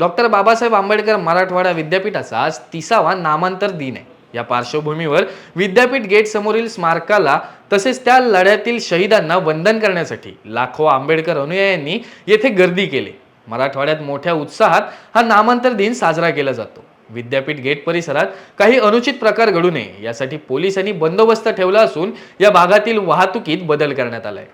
Doctor Babasaheb Ambedkar Marathwada विद्यापीठाचा आज 30वा नामांतर दिन आहे। या पार्श्वभूमीवर विद्यापीठ गेट समोरील स्मारकाला तसेच त्या लढ्यातील शहीदांना वंदन करण्यासाठी लाखो आंबेडकर अनुयायांनी येथे गर्दी केली। मराठवाड्यात मोठ्या उत्साहात हा नामांतर दिन साजरा केला जातो। विद्यापीठ गेट परिसरात काही अनुचित प्रकार घडू नये यासाठी पोलिसांनी बंदोबस्त ठेवला असून या भागातील वाहतुकीत बदल करण्यात आलाय।